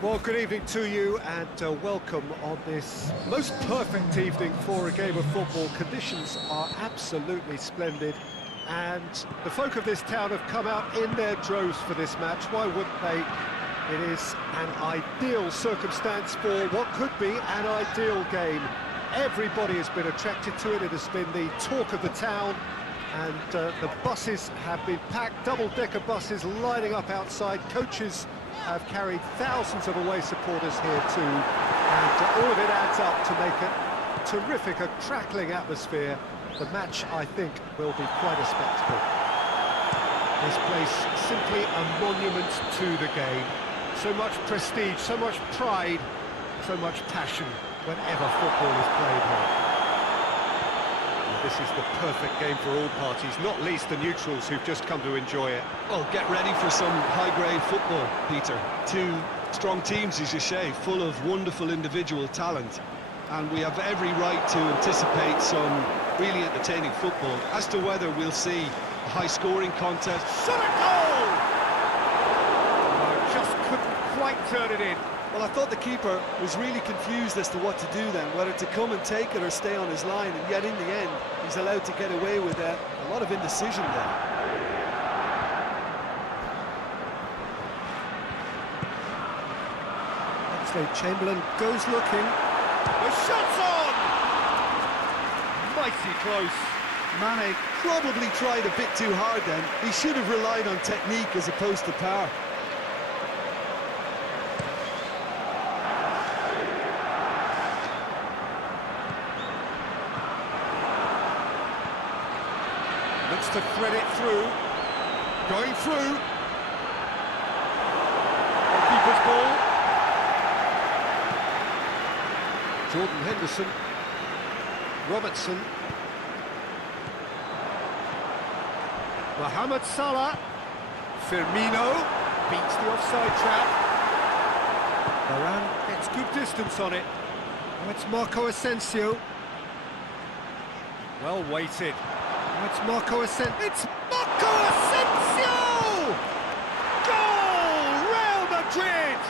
Well, good evening to you and welcome on this most perfect evening for a game of football. Conditions are absolutely splendid and the folk of this town have come out in their droves for this match. Why wouldn't they? It is an ideal circumstance for what could be an ideal game. Everybody has been attracted to it. It has been the talk of the town and the buses have been packed, double-decker buses lining up outside. Coaches have carried thousands of away supporters here too, and all of it adds up to make a terrific, a crackling atmosphere. The match, I think, will be quite a spectacle. This place simply a monument to the game. So much prestige, so much pride, so much passion whenever football is played here. And this is the perfect game for all parties, not least the neutrals who've just come to enjoy it. Well, get ready for some high-grade football, Peter. Two strong teams, as you say, full of wonderful individual talent. And we have every right to anticipate some really entertaining football. As to whether we'll see a high-scoring contest... Shot a goal! Oh, just couldn't quite turn it in. Well, I thought the keeper was really confused as to what to do then, whether to come and take it or stay on his line, and yet in the end, he's allowed to get away with a lot of indecision there. Oxlade-Chamberlain goes looking. The shot's on! Mighty close. Mane probably tried a bit too hard then. He should have relied on technique as opposed to power. Looks to thread it through. Going through. Keeper's ball. Jordan Henderson. Robertson. Mohamed Salah. Firmino beats the offside trap. Varane gets good distance on it. Now it's Marco Asensio. Well weighted. It's Marco Asensio. It's Marco Asensio! Goal! Real Madrid!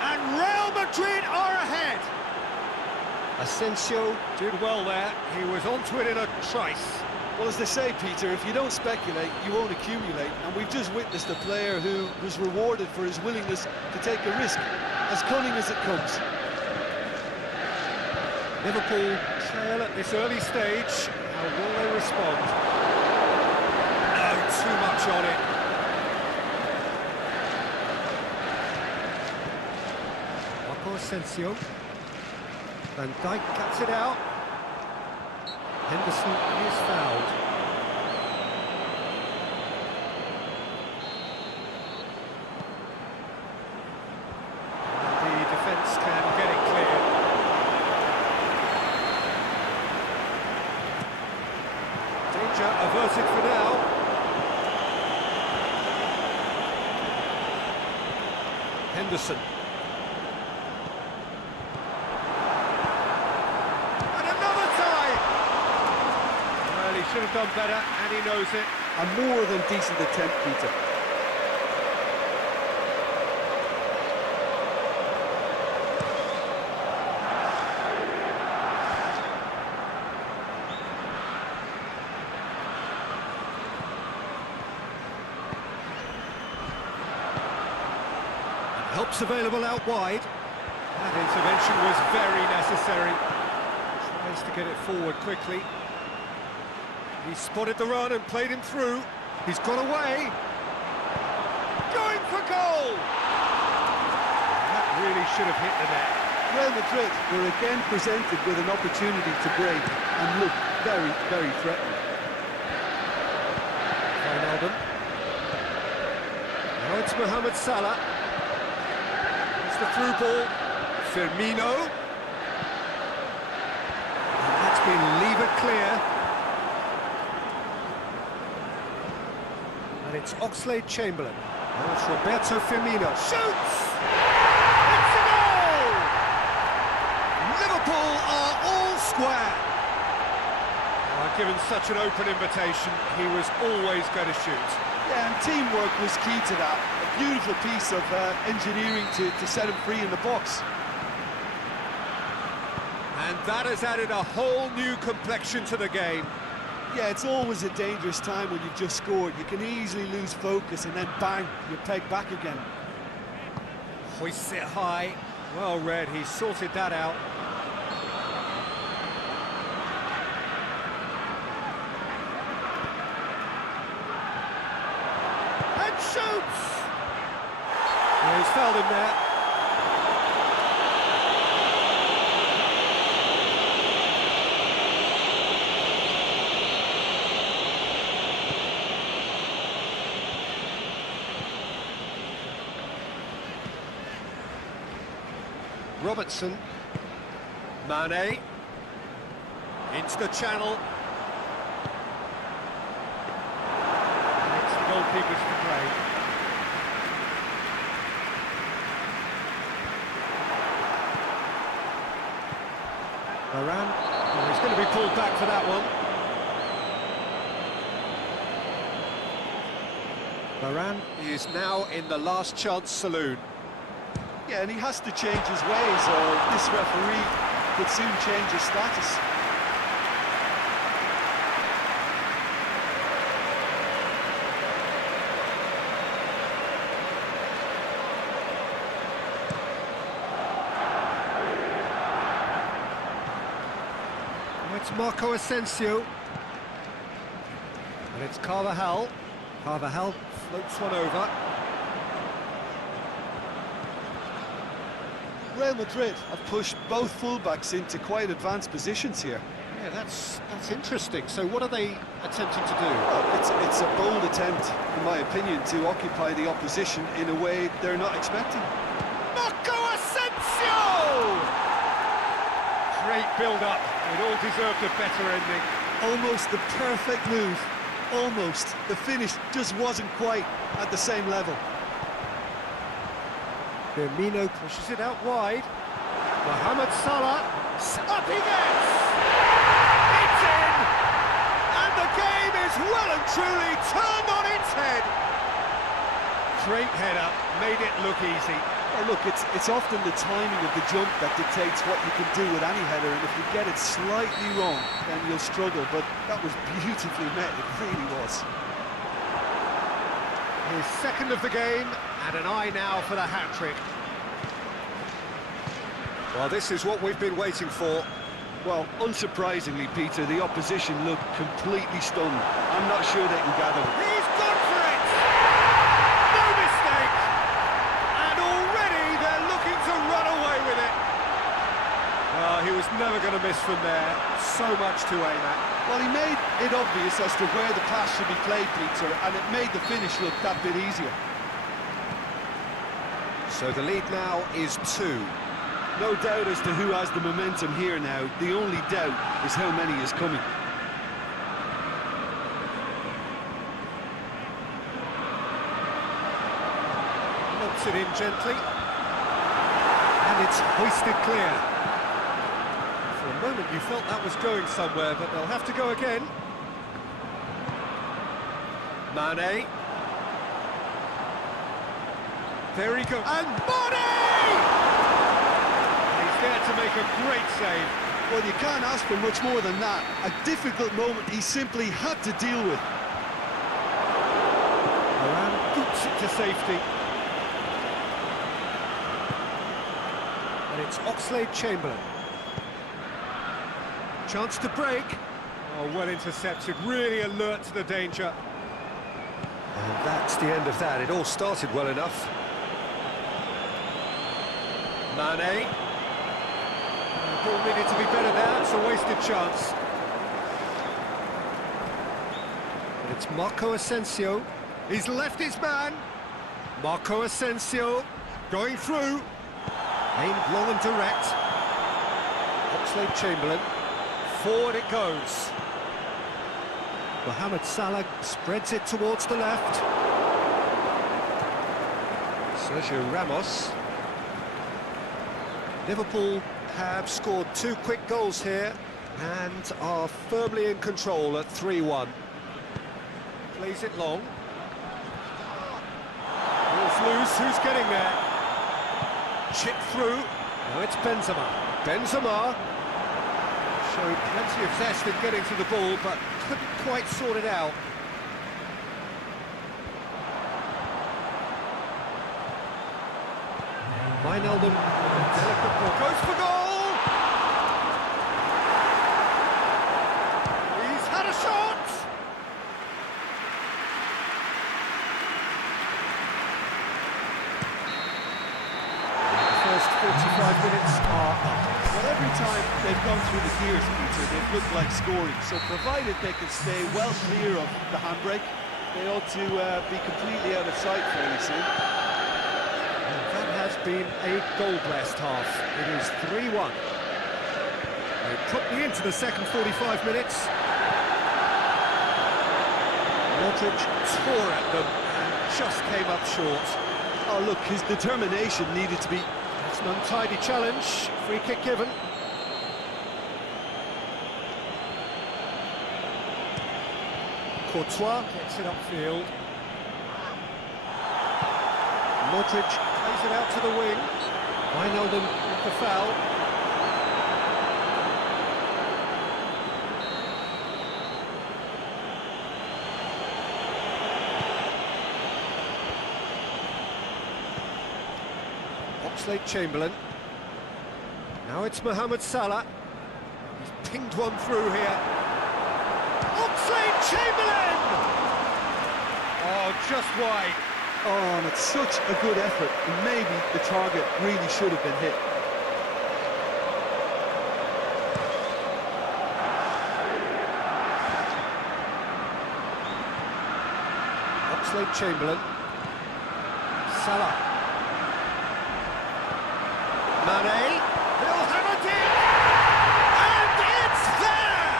And Real Madrid are ahead. Asensio did well there. He was onto it in a trice. Well, as they say, Peter, if you don't speculate, you won't accumulate. And we've just witnessed a player who was rewarded for his willingness to take a risk, as cunning as it comes. Liverpool trail at this early stage. How will they respond? No, too much on it. Marco Asensio. Van Dijk cuts it out. Henderson is fouled. And the defence can get it clear. Danger averted for now. Henderson. And another tie! Well, he should have done better, and he knows it. A more than decent attempt, Peter. Help's available out wide. That intervention was very necessary. Tries to get it forward quickly. He spotted the run and played him through. He's got away. Going for goal! That really should have hit the net. Real Madrid were again presented with an opportunity to break and look very, very threatening. Wijnaldum. Now it's Mohamed Salah. The through ball, Firmino. And that's been levered clear. And it's Oxlade-Chamberlain. Now it's Roberto Firmino. Shoots! It's a goal! Liverpool are all square. Given such an open invitation, he was always going to shoot. Yeah, and teamwork was key to that. A beautiful piece of engineering to set him free in the box. And that has added a whole new complexion to the game. Yeah, it's always a dangerous time when you've just scored. You can easily lose focus and then bang, you're pegged back again. Hoists it high. Well read, he sorted that out. And shoots! Yeah, he's fouled him there. Robertson, Mane, into the channel. Makes the goalkeepers to play. Varane, oh, he's going to be pulled back for that one. Varane is now in the last chance saloon. Yeah, and he has to change his ways, or this referee could soon change his status. It's Marco Asensio. And it's Carvajal. Carvajal floats one over. Real Madrid have pushed both fullbacks into quite advanced positions here. Yeah, that's interesting. So what are they attempting to do? Well, it's a bold attempt, in my opinion, to occupy the opposition in a way they're not expecting. Marco Asensio! Great build-up. It all deserved a better ending. Almost the perfect move. Almost. The finish just wasn't quite at the same level. Firmino pushes it out wide. Mohamed Salah. Up he gets! It's in! And the game is well and truly turned on its head. Great header, made it look easy. Well, look, it's often the timing of the jump that dictates what you can do with any header, and if you get it slightly wrong, then you'll struggle, but that was beautifully met, it really was. His second of the game, and an eye now for the hat-trick. Well, this is what we've been waiting for. Well, unsurprisingly, Peter, the opposition looked completely stunned. I'm not sure they can gather. He's gone for it! No mistake! And already they're looking to run away with it. Oh, he was never going to miss from there. So much to aim at. Well, he made it obvious as to where the pass should be played, Peter, and it made the finish look that bit easier. So the lead now is 2. No doubt as to who has the momentum here now. The only doubt is how many is coming. Knocks it in gently. And it's hoisted clear. For a moment you felt that was going somewhere, but they'll have to go again. Mane. There he goes. And Mane! He's there to make a great save. Well, you can't ask for much more than that. A difficult moment he simply had to deal with. Varane boots it to safety. And it's Oxlade-Chamberlain. Chance to break. Oh, well intercepted, really alert to the danger. And that's the end of that. It all started well enough. Mane. The ball needed to be better there, it's a wasted chance. And it's Marco Asensio. He's left his man. Marco Asensio going through. Aimed long and direct. Oxlade-Chamberlain. Forward it goes. Mohamed Salah spreads it towards the left. Sergio Ramos. Liverpool have scored 2 quick goals here and are firmly in control at 3-1. Plays it long. loose, who's getting there? Chip through. Now it's Benzema. Benzema showed plenty of zest in getting to the ball, but couldn't quite sort it out. Wijnaldum, delicate ball, goes for goal! He's had a shot! The first 45 minutes are up. Well, every time they've gone through the gears, Peter, they've looked like scoring. So provided they can stay well clear of the handbrake, they ought to be completely out of sight fairly soon. That has been a goal-blessed half. It is 3-1. They put me into the second 45 minutes. Modric tore at them and just came up short. Oh, look, his determination needed to be... It's an untidy challenge. Free kick given. Courtois gets it upfield. Modric plays it out to the wing. Wijnaldum with the foul. Oxlade-Chamberlain. Now it's Mohamed Salah. He's pinged one through here. Oxlade-Chamberlain! Oh, just wide. Oh, and it's such a good effort, and maybe the target really should have been hit. Oxlade-Chamberlain. Salah. Mane, he'll have it in, and it's there!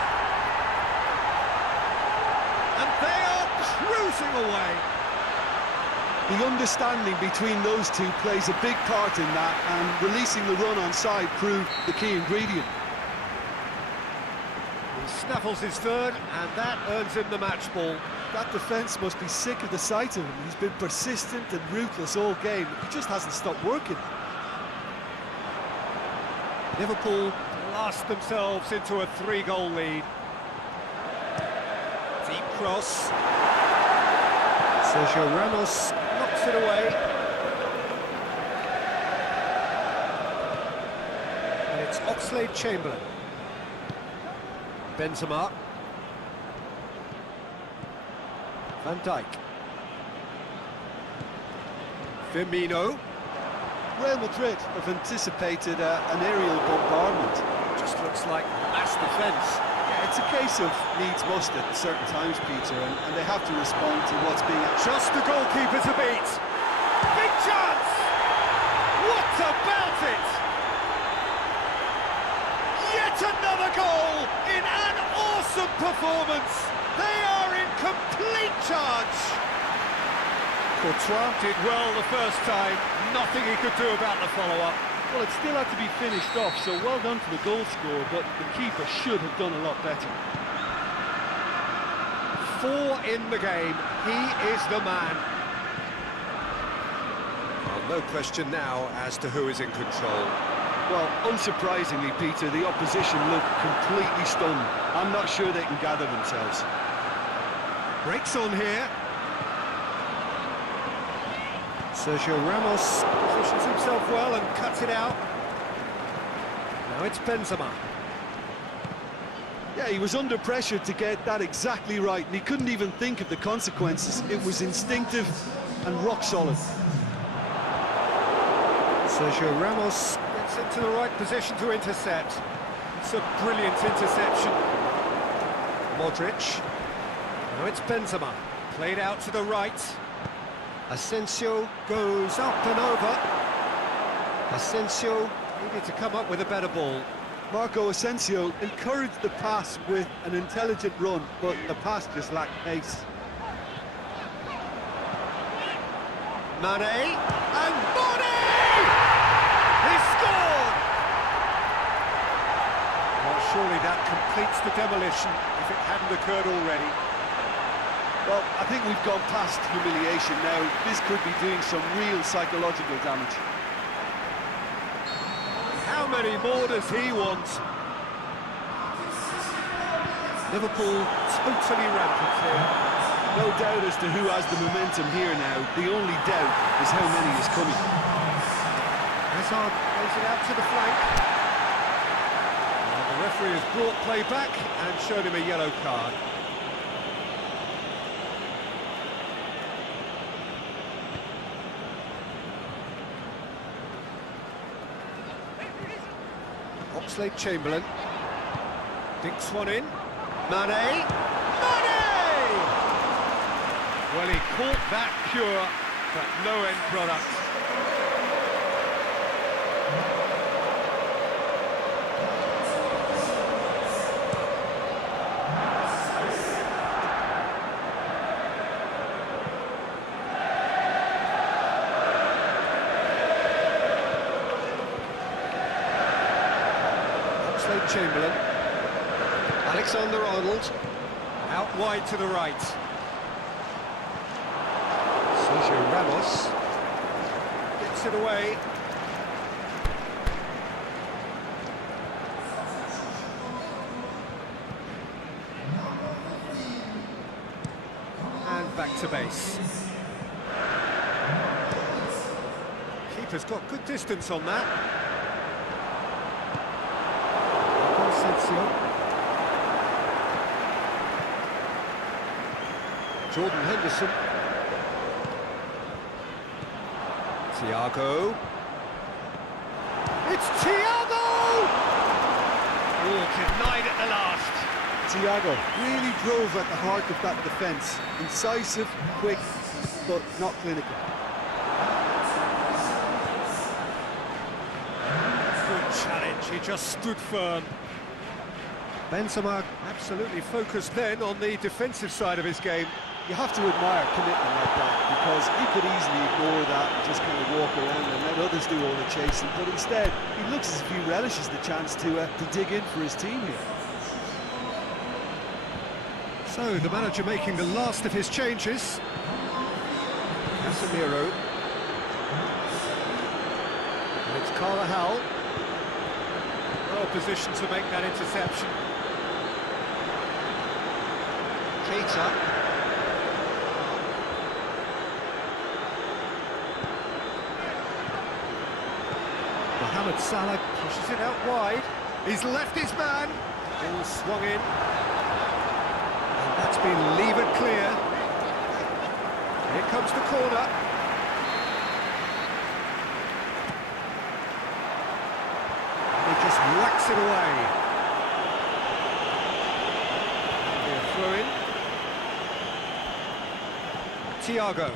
And they are cruising away. The understanding between those two plays a big part in that, and releasing the run on side proved the key ingredient. He snaffles his third, and that earns him the match ball. That defence must be sick of the sight of him. He's been persistent and ruthless all game. He just hasn't stopped working. Liverpool blast themselves into a 3-goal lead. Deep cross. Sergio Ramos knocks it away. And it's Oxlade-Chamberlain. Benzema. Van Dijk. Firmino. Real Madrid have anticipated an aerial bombardment. Just looks like mass defence. Yeah, it's a case of needs must at certain times, Peter, and they have to respond to what's being... Just the goalkeeper to beat. Big chance! What about it? Yet another goal in an awesome performance. They are in complete charge. Courtois did well the first time. Nothing he could do about the follow-up. Well, it still had to be finished off, so well done for the goal scorer, but the keeper should have done a lot better. 4 in the game. He is the man. Well, no question now as to who is in control. Well, unsurprisingly, Peter, the opposition look completely stunned. I'm not sure they can gather themselves. Breaks on here. Sergio Ramos positions himself well and cuts it out. Now it's Benzema. Yeah, he was under pressure to get that exactly right, and he couldn't even think of the consequences. It was instinctive and rock solid. Sergio Ramos gets into the right position to intercept. It's a brilliant interception. Modric. Now it's Benzema. Played out to the right. Asensio goes up and over. Asensio needed to come up with a better ball. Marco Asensio encouraged the pass with an intelligent run, but the pass just lacked pace. Mane, and Mane! He scored! Well, surely that completes the demolition if it hadn't occurred already. Well, I think we've gone past humiliation now. This could be doing some real psychological damage. How many more does he want? Liverpool totally rampant here. No doubt as to who has the momentum here now. The only doubt is how many is coming. Hazard plays it out to the flank. And the referee has brought play back and shown him a yellow card. Oxlade-Chamberlain dinks one in. Mane! Mane! Well, he caught that pure, but no end product. Oxlade-Chamberlain. Alexander-Arnold. Out wide to the right. Sergio Ramos. Gets it away. And back to base. Keeper's got good distance on that. Asensio. Jordan Henderson. Thiago. It's Thiago! Oh, denied at the last. Thiago really drove at the heart of that defence. Incisive, quick, but not clinical. Good challenge, he just stood firm. Benzema absolutely focused then on the defensive side of his game. You have to admire commitment like that, because he could easily ignore that and just kind of walk around and let others do all the chasing, but instead he looks as if he relishes the chance to dig in for his team here. So the manager making the last of his changes. Casemiro. And it's Carvajal. Well positioned to make that interception. Keita. Mohamed Salah pushes it out wide. He's left his man. Ball swung in. And that's been levered clear. Here comes the corner. And he just whacks it away. They're through in. Thiago.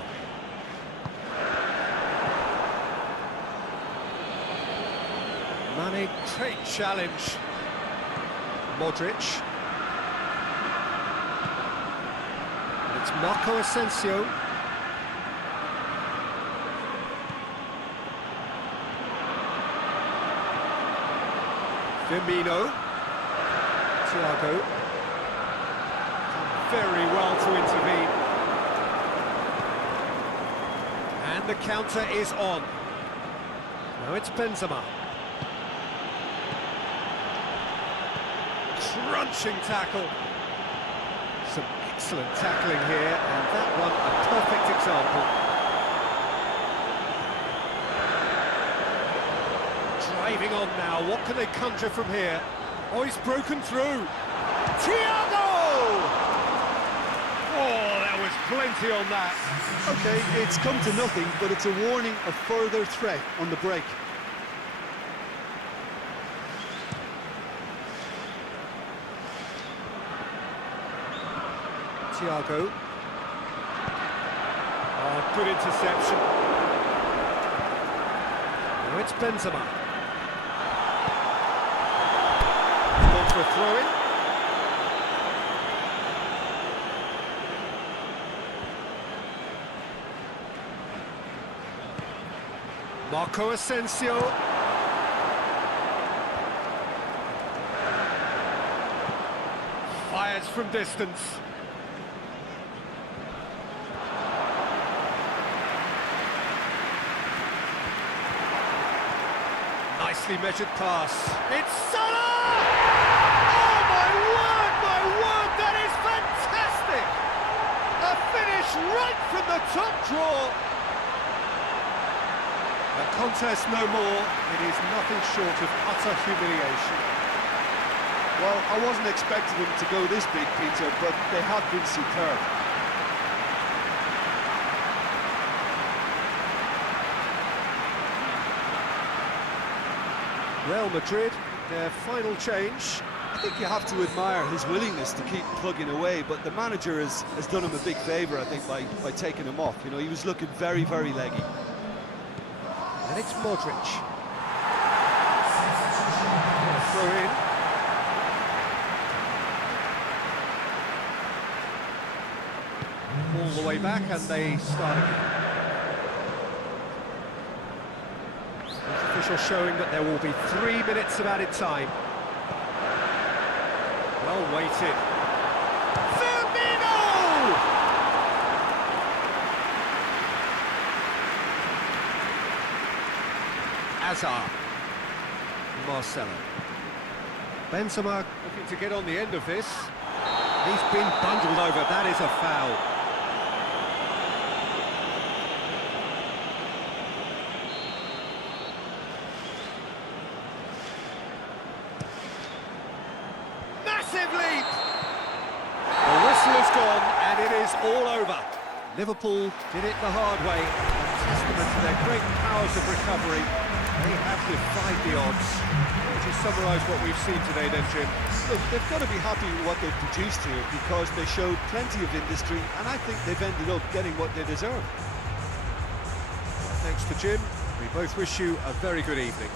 Mane, great challenge. Modric. And it's Marco Asensio. Firmino. Thiago. Very well to intervene. And the counter is on. Now it's Benzema. Crunching tackle. Some excellent tackling here, and that one a perfect example. Driving on now, what can they conjure from here? Oh, he's broken through. Thiago! Oh, there was plenty on that. Okay, it's come to nothing, but it's a warning of further threat on the break. Thiago. Oh, good interception. Now it's Benzema. On for a throw-in. Marco Asensio. Fires from distance. Nicely measured pass. It's Salah! Oh my word, that is fantastic! A finish right from the top draw. The contest no more. It is nothing short of utter humiliation. Well, I wasn't expecting them to go this big, Peter, but they have been superb. Real Madrid, their final change. I think you have to admire his willingness to keep plugging away, but the manager has done him a big favour, I think, by taking him off. You know, he was looking very, very leggy. And it's Modric. Throw in. All the way back, and they start again. Official showing that there will be 3 minutes of added time. Well weighted. Firmino! Hazard. Marcelo. Benzema looking to get on the end of this. He's been bundled over. That is a foul. Massive leap! The whistle is gone and it is all over. Liverpool did it the hard way. A testament to their great powers of recovery. They have defied the odds. Would you summarise what we've seen today then, Jim? Look, they've got to be happy with what they've produced here because they showed plenty of industry, and I think they've ended up getting what they deserve. Thanks to Jim. We both wish you a very good evening.